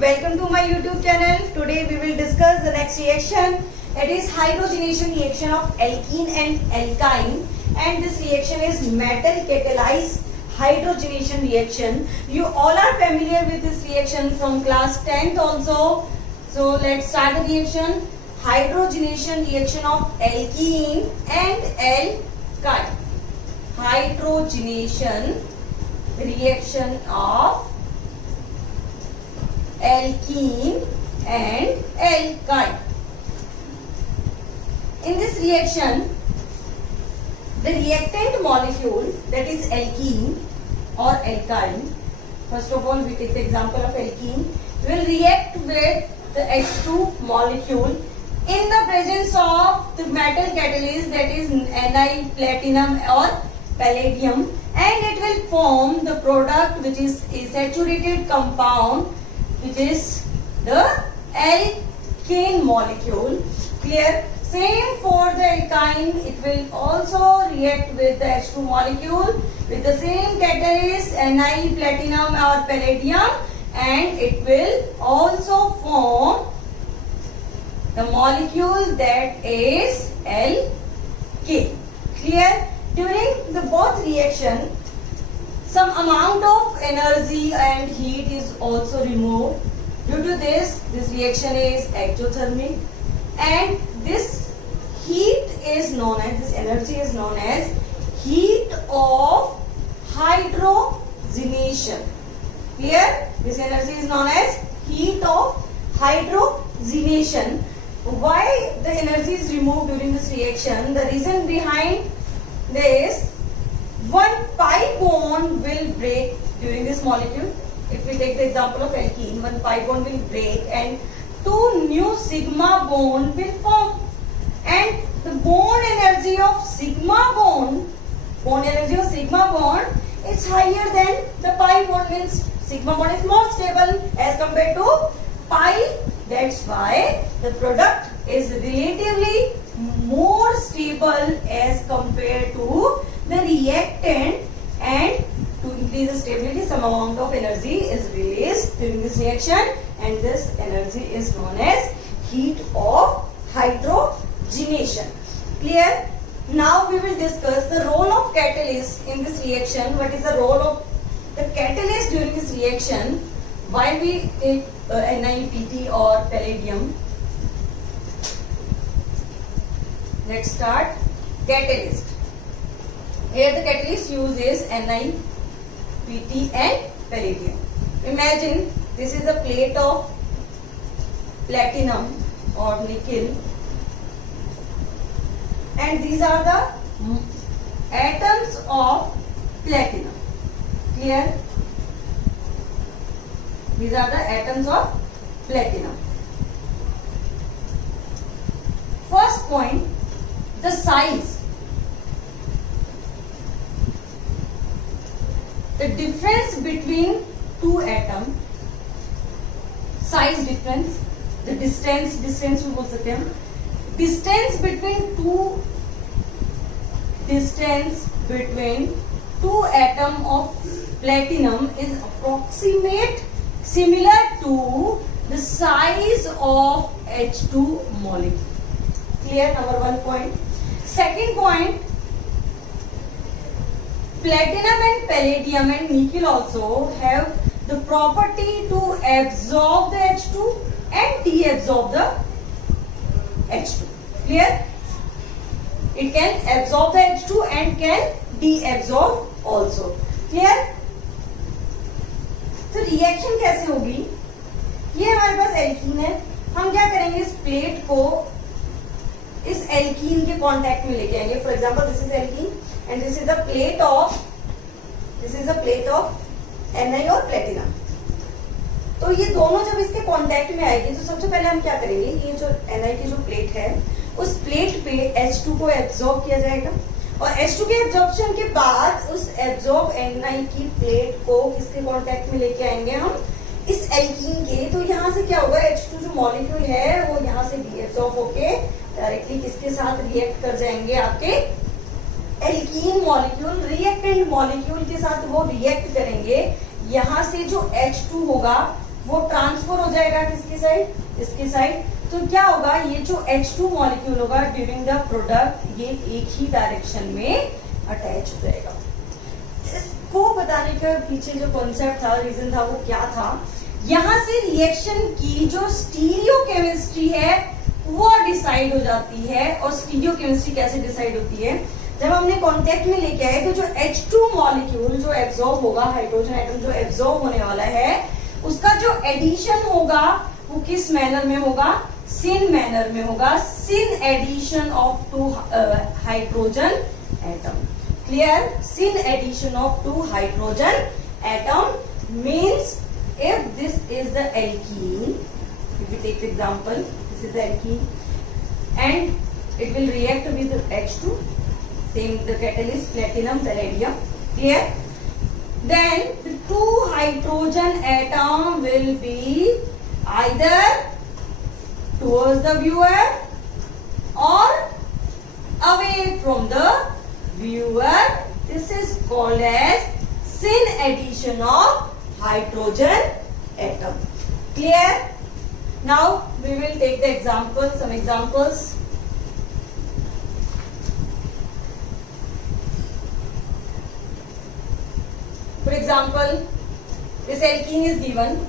welcome to my YouTube channel. Today we will discuss the next reaction. It is hydrogenation reaction of alkene and alkyne, and this reaction is metal catalyzed hydrogenation reaction. You all are familiar with this reaction from class 10th also. So let's start the reaction. Hydrogenation reaction of alkene and alkyne. Hydrogenation reaction of alkene and alkyne. In this reaction, the reactant molecule, that is alkene or alkyne, first of all we take the example of alkene, will react with the H2 molecule in the presence of the metal catalyst, that is Ni, platinum or palladium, and it will form the product which is a saturated compound, which is the alkane molecule. Clear? Same for the alkyne, it will also react with the H2 molecule with the same catalyst Ni, platinum or palladium, and it will also form the molecule that is alkane. Clear? During the both reaction, some amount of energy and heat is also removed. Due to this reaction is exothermic, and this heat is known as, this energy is known as heat of hydrogenation. Clear? This energy is known as heat of hydrogenation. Why the energy is removed during this reaction? The reason behind this, one pi bond will break during this molecule. If we take the example of alkene, one pi bond will break and two new sigma bond will form, and the bond energy of sigma bond is higher than the pi bond, means sigma bond is more stable as compared to pi. That's why the product is relatively more stable as compared to the reactant, and to increase the stability some amount of energy is released during this reaction, and this energy is known as heat of hydrogenation. Clear? Now we will discuss the role of catalyst in this reaction. What is the role of the catalyst during this reaction? Why we take NiPt or palladium? Let's start. Catalyst. Here the catalyst used is NiPt and palladium. Imagine this is a plate of platinum or nickel, and these are the atoms of platinum. Clear? These are the atoms of platinum. First point, the size. The difference between two atoms, size difference, the distance भी बोल सकते हैं, distance between two atoms of platinum is approximate similar to the size of H2 molecule. Clear? Number 1 point. Second point, platinum and palladium and nickel also have the property to absorb the H2 and deabsorb the H2. Clear? It can absorb the H2 and can deabsorb also. Clear? तो reaction कैसे होगी? ये हमारे पास alkene है, हम क्या करेंगे, इस प्लेट को इस एल्कीन के कांटेक्ट में लेके आएंगे. For example this is alkene and this is a plate of Ni और प्लेटिनम. तो ये दोनों जब इसके कांटेक्ट में आएगी तो सबसे पहले हम क्या करेंगे, ये जो Ni की जो प्लेट है उस प्लेट पे H2 को एब्जॉर्ब किया जाएगा, और H2 के एब्जॉर्प्शन के बाद उस एब्जॉर्ब Ni की प्लेट को किसके कांटेक्ट में लेके आएंगे हम, इस एल्कीन के. तो यहाँ से क्या होगा, H2 जो मॉलिक्यूल है वो यहाँ से डीएब्जॉर्ब होके डायरेक्टली किसके साथ रिएक्ट कर जाएंगे, आपके एल्कीन मॉलिक्यूल, रिएक्टेंट मॉलिक्यूल के साथ वो रिएक्ट करेंगे. यहाँ से जो H2 होगा वो ट्रांसफर हो जाएगा किसकी साइड, इसकी साइड। तो क्या होगा, ये जो H2 मॉलिक्यूल होगा ड्यूरिंग द प्रोडक्ट, ये एक ही डायरेक्शन में अटैच हो जाएगा। इसको बताने का पीछे जो कॉन्सेप्ट था, रीजन था, वो क्या था, यहां से रिएक्शन की जो स्टीरियोकेमिस्ट्री है वो डिसाइड हो जाती है। और स्टीरियोकेमिस्ट्री कैसे डिसाइड होती है, जब हमने कांटेक्ट में लेके आए तो जो H2 मॉलिक्यूल जो एब्जॉर्ब होगा, हाइड्रोजन एटम जो एब्जॉर्ब होने वाला है, उसका जो एडिशन होगा वो किस मैनर में होगा, सिन मैनर में होगा। Syn addition of 2 hydrogen atom, clear. Syn addition of 2 hydrogen atom means if this is the alkene, if we take the example, this is the alkene and it will react with H2, same the catalyst platinum palladium, clear. Then the 2 hydrogen atom will be either towards the viewer or away from the viewer. This is called as syn addition of hydrogen atom, clear. Now we will take the examples, some examples. For example, this alkene is given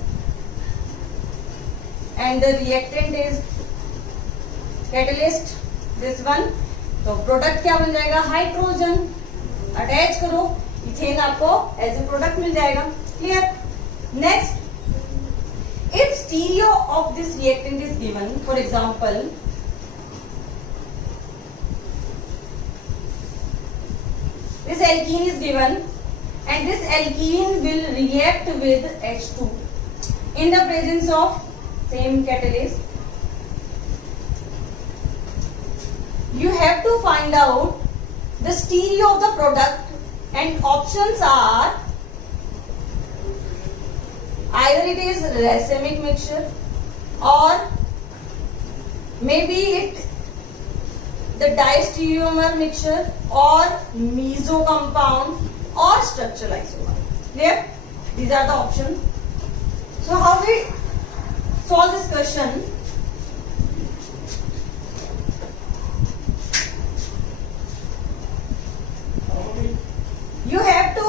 and the reactant is catalyst, this one. तो product क्या बन जाएगा, hydrogen. Attach करो, ethane आपको as a product मिल जाएगा, clear. Next, if stereo of this reactant is given, for example, this alkene is given and this alkene will react with H2 in the presence of same catalyst. You have to find out the stereo of the product and options are either it is racemic mixture or maybe it the distereomer mixture or meso compound or structural isomer, clear. These are the options. So how we solve this question, you have to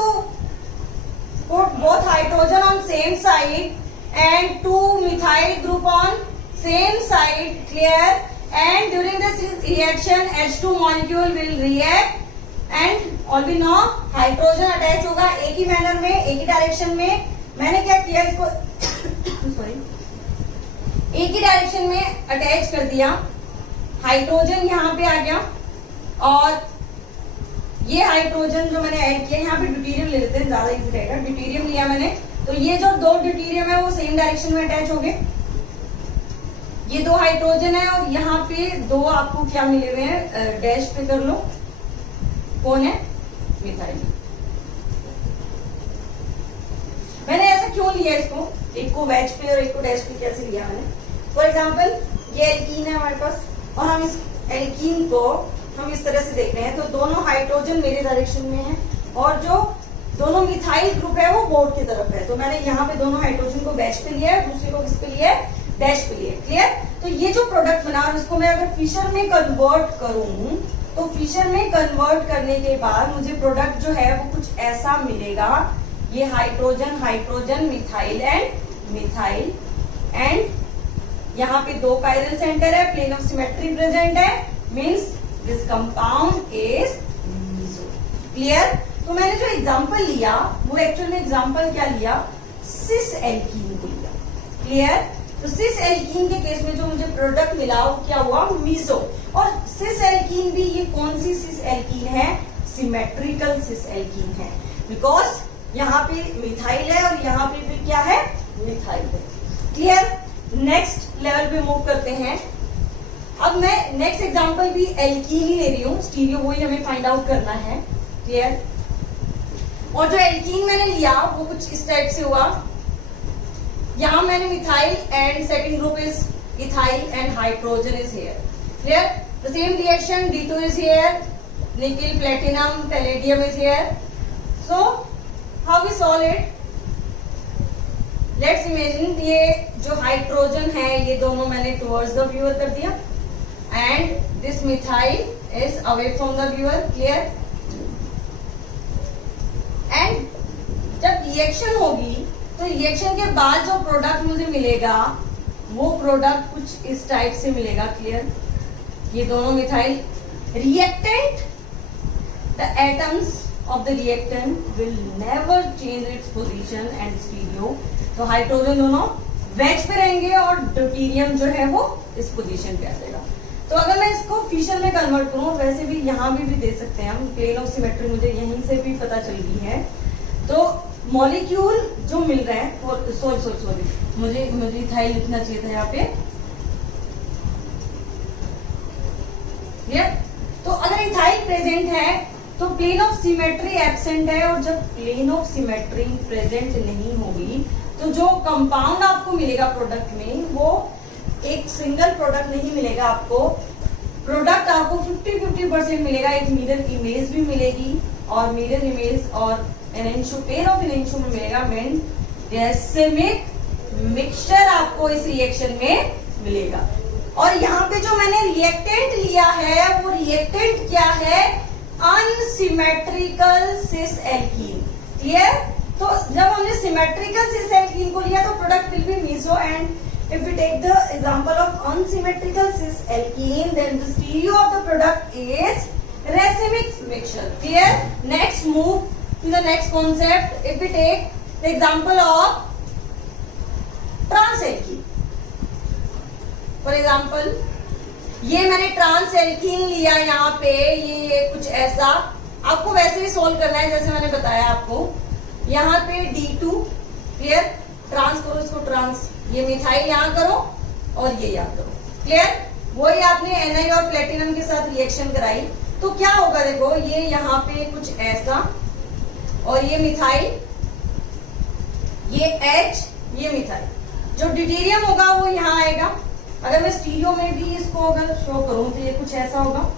put both hydrogen on same side and 2 methyl group on same side, clear. And during this reaction H2 molecule will react and all we know hydrogen attach होगा एक ही manner में, एक ही direction में। मैंने क्या किया, इसको sorry एक ही डायरेक्शन में अटैच कर दिया। हाइड्रोजन यहाँ पे आ गया और ये हाइड्रोजन जो मैंने ऐड किया, यहाँ पे ड्यूटेरियम ले लेते हैं, ज्यादा इजी रहेगा। ड्यूटेरियम लिया मैंने, तो ये जो 2 ड्यूटेरियम है वो सेम डायरेक्शन में अटैच हो गए। ये 2 हाइड्रोजन है और यहाँ पे 2 आपको क्या मिले हुए हैं, डैश पे कर लो, कौन है, मिथाइल। मैंने ऐसा क्यों लिया इसको, एक को वेज पे और एक को डैश पे कैसे लिया मैंने। फॉर एग्जाम्पल ये एल्कीन है हमारे पास और हम इस एल्कीन को हम इस तरह से देख रहे हैं, तो दोनों हाइड्रोजन मेरे डायरेक्शन में है और जो दोनों मिथाइल ग्रुप है वो बोर्ड की तरफ है। तो मैंने यहाँ पे दोनों हाइड्रोजन को बैच पे लिया है, दूसरे को किस पे लिया है, डैश पे लिया है, क्लियर। तो ये जो प्रोडक्ट बना और इसको मैं अगर फिशर में कन्वर्ट करूं, तो फिशर में कन्वर्ट करने के बाद मुझे प्रोडक्ट जो है वो कुछ ऐसा मिलेगा। ये हाइड्रोजन हाइड्रोजन मिथाइल एंड यहाँ पे 2 कायरल सेंटर है, प्लेन ऑफ सिमेट्री प्रेजेंट है, means this compound is meso, clear. तो मैंने जो एग्जांपल लिया वो एक्चुअल में एग्जांपल क्या लिया, सिस एल्कीन को लिया, क्लियर। तो सिस एल्कीन के केस में जो मुझे प्रोडक्ट मिला वो क्या हुआ, मीसो। और सिस एल्कीन भी, ये कौन सी सिस एल्कीन है, सिमेट्रिकल सिस एल्कीन है, बिकॉज यहाँ पे मिथाइल है और यहाँ पे भी क्या है, मिथाइल है, क्लियर। नेक्स्ट लेवल पे मूव करते हैं। अब मैं नेक्स्ट एग्जांपल भी एल्कीन ही ले रही हूँ, स्टीरियो वही हमें फाइंड आउट करना है, क्लियर। और जो एल्कीन मैंने लिया वो कुछ इस टाइप से हुआ। यहाँ मैंने methyl and second group is ethyl and hydrogen is here, clear. The same reaction D2 is here, nickel platinum palladium is here. So how we solve it, let's imagine ये जो हाइड्रोजन है ये दोनों मैंने टुवर्ड्स द व्यूअर कर दिया and this methyl is away from the viewer, clear. And जब reaction होगी तो रिएक्शन के बाद जो प्रोडक्ट मुझे मिलेगा वो प्रोडक्ट कुछ इस टाइप से मिलेगा, क्लियर। ये दोनों methyl reactant, the atoms of the reactant will never change its position and stereo। तो हाइड्रोजन दोनों वेज पे रहेंगे और ड्यूटेरियम जो है वो इस पोजीशन पे आ जाएगा। तो अगर मैं इसको फिशन में कन्वर्ट करूं, वैसे भी यहाँ भी दे सकते हैं हम, प्लेन ऑफ सिमेट्री मुझे यहीं से भी पता चल गई है। तो मॉलिक्यूल जो मिल रहा है, सॉरी मुझे इथाइल लिखना चाहिए था यहाँ पे, क्लियर। तो अगर इथाइल प्रेजेंट है तो प्लेन ऑफ सिमेट्री एब्सेंट है, और जब प्लेन ऑफ सिमेट्री प्रेजेंट नहीं होगी तो जो कंपाउंड आपको मिलेगा प्रोडक्ट में वो एक सिंगल प्रोडक्ट नहीं मिलेगा आपको, प्रोडक्ट आपको 50-50% मिलेगा। एक मिरर इमेज भी मिलेगी और मिरर इमेज और एनेंशो पेयर ऑफ एनेंशो में मिलेगा मेन रेसिमिक मिक्सचर आपको इस रिएक्शन में मिलेगा। और यहाँ पे जो मैंने रिएक्टेंट लिया है वो रिएक्टेंट क्या है, अनसिमेट्रिकल सिस एल्कीन, क्लियर। तो जब हमने सिमेट्रिकल सिस एल्कीन को लिया तो product will be meso, and if we take the example of unsymmetrical cis alkene then the stereo of the product is racemic mixture, clear. Next move to the next concept, if we take the example of trans alkene. For example ये मैंने trans alkene लिया यहाँ पे, ये कुछ ऐसा आपको वैसे ही सोल्व करना है जैसे मैंने बताया आपको। यहाँ पे D2, क्लियर, ट्रांस करो इसको ट्रांस, ये मिथाइल यहाँ करो और ये यहाँ करो, क्लियर। वही आपने Ni और प्लेटिनम के साथ रिएक्शन कराई तो क्या होगा, देखो ये यहाँ पे कुछ ऐसा और ये मिथाइल, ये H, ये मिथाइल, जो ड्यूटेरियम होगा वो यहाँ आएगा। अगर मैं स्टीरियो में भी इसको अगर शो करूं तो ये कुछ ऐसा होगा,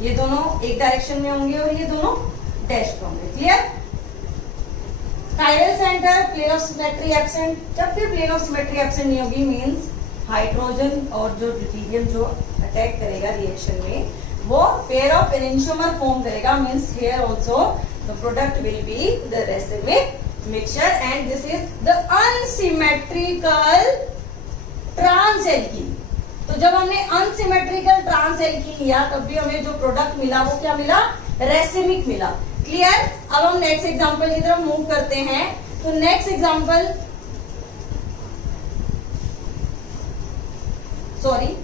ये दोनों एक डायरेक्शन में होंगे और ये दोनों डैश पे होंगे, clear. Chiral centre, plane of symmetry absent. जब भी प्लेन ऑफ सिमेट्री एब्सेंट नहीं होगी मींस हाइड्रोजन और जो ड्यूटेरियम जो अटैक करेगा रिएक्शन में वो पेयर ऑफ एनेंटियोमर फॉर्म करेगा, means here also the product will be the racemic mixture and this is the unsymmetrical trans alkene. तो जब हमने अनसिमेट्रिकल ट्रांस एल्कीन लिया तब भी हमें जो प्रोडक्ट मिला वो क्या मिला, रेसिमिक मिला, क्लियर। अब हम नेक्स्ट एग्जांपल की तरफ मूव करते हैं। तो नेक्स्ट एग्जांपल, सॉरी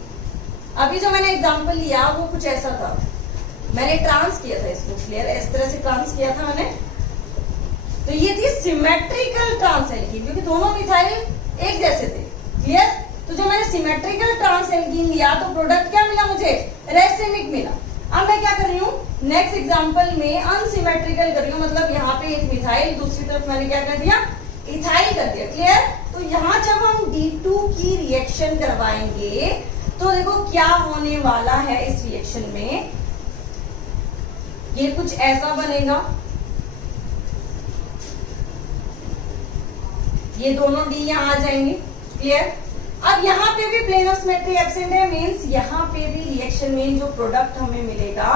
अभी जो मैंने एग्जांपल लिया वो कुछ ऐसा था, मैंने ट्रांस किया था इसको, क्लियर, इस तरह से ट्रांस किया था मैंने। तो ये थी सिमेट्रिकल ट्रांस एल्कीन क्योंकि दोनों मिथाइल एक जैसे थे, क्लियर। तो जब मैंने सिमेट्रिकल ट्रांस एल्कीन लिया तो प्रोडक्ट क्या मिला मुझे, रेसिमिक मिला। अब मैं क्या कर रही हूँ, नेक्स्ट एग्जांपल में अनसिमेट्रिकल कर रही हूँ, मतलब यहाँ पे एक मिथाइल, दूसरी तरफ मैंने क्या कर दिया, इथाइल कर दिया, क्लियर। तो यहाँ जब हम D2 की रिएक्शन करवाएंगे तो देखो क्या होने वाला है इस रिएक्शन में, ये कुछ ऐसा बनेगा, ये दोनों D यहाँ आ जाएंगे, क्लियर। अब यहाँ पे भी प्लेन ऑफ सिमेट्री एब्सेंट है, मींस यहाँ पे भी रिएक्शन में जो प्रोडक्ट हमें मिलेगा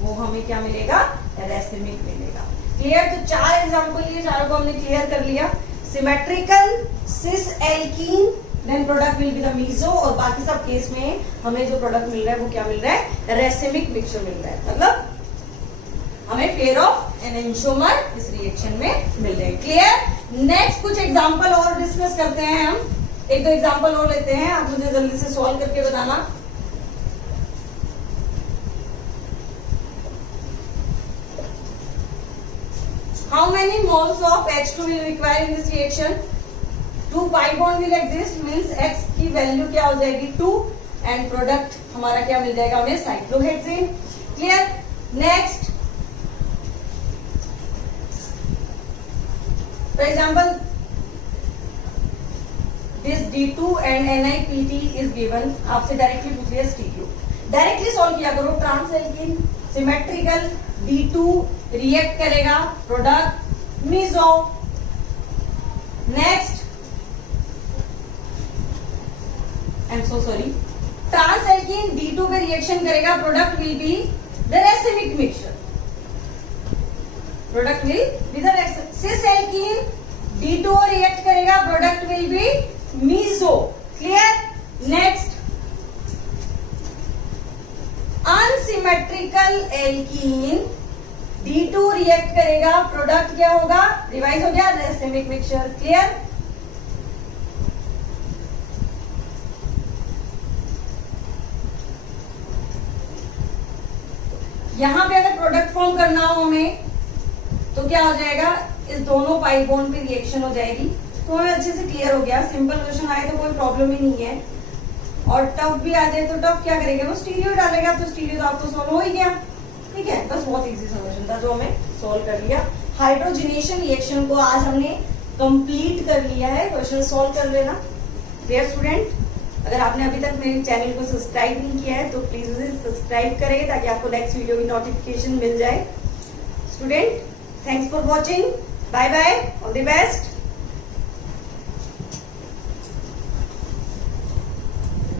वो हमें क्या मिलेगा, रेसिमिक मिलेगा, क्लियर। तो चार एग्जांपल लिए, चारों को हमने क्लियर कर लिया। Symmetrical cis alkene then product will be the meso, और बाकी सब केस में हमें जो प्रोडक्ट मिल रहा है वो क्या मिल रहा है, रेसिमिक मिक्सचर मिल रहा है, मतलब हमें पेयर ऑफ एनेंटियोमर इस रिएक्शन में मिल रहे हैं, क्लियर। नेक्स्ट कुछ एग्जांपल और डिस्कस करते हैं हम, एक दो एग्जांपल और लेते हैं, आप मुझे जल्दी से सॉल्व करके बताना। How many moles of H2 will require in this reaction? 2 pi bond will exist, means X की वैल्यू क्या हो जाएगी 2 एंड प्रोडक्ट हमारा क्या मिल जाएगा हमें, cyclohexane, clear. Next for example this D2 and NiPT is given, आपसे डायरेक्टली पूछ लिया स्टीरियो, डायरेक्टली सॉल्व किया करो। Trans alkene symmetrical D2 react करेगा, product meso. Next I am so sorry, trans alkene D2 पे रिएक्शन करेगा, product will be the racemic mixture, product will be the cis alkene D2 react करेगा, product will be meso. Clear? Next, unsymmetrical alkene D2 react करेगा, product क्या होगा? Revise हो गया, racemic mixture. Clear? यहां पे अगर प्रोडक्ट फॉर्म करना हो हमें तो क्या हो जाएगा, इस दोनों पाई बॉन्ड पे रिएक्शन हो जाएगी। तो हमें अच्छे से क्लियर हो गया, सिंपल क्वेश्चन आए तो कोई प्रॉब्लम ही नहीं है। और टफ भी आ जाए तो टफ क्या करेगा, वो स्टीरियो डालेगा, तो स्टीरियो तो आपको सॉल्व हो ही गया। ठीक है, बस बहुत इजी सॉल्यूशन था जो हमें सॉल्व कर लिया। हाइड्रोजनेशन रिएक्शन को आज हमने कंप्लीट कर लिया है, क्वेश्चन सॉल्व कर लेना। डियर स्टूडेंट, अगर आपने अभी तक मेरे चैनल को सब्सक्राइब नहीं किया है तो प्लीज उसे सब्सक्राइब करें ताकि आपको नेक्स्ट वीडियो की नोटिफिकेशन मिल जाए। Student, thanks for watching, bye bye, all the best.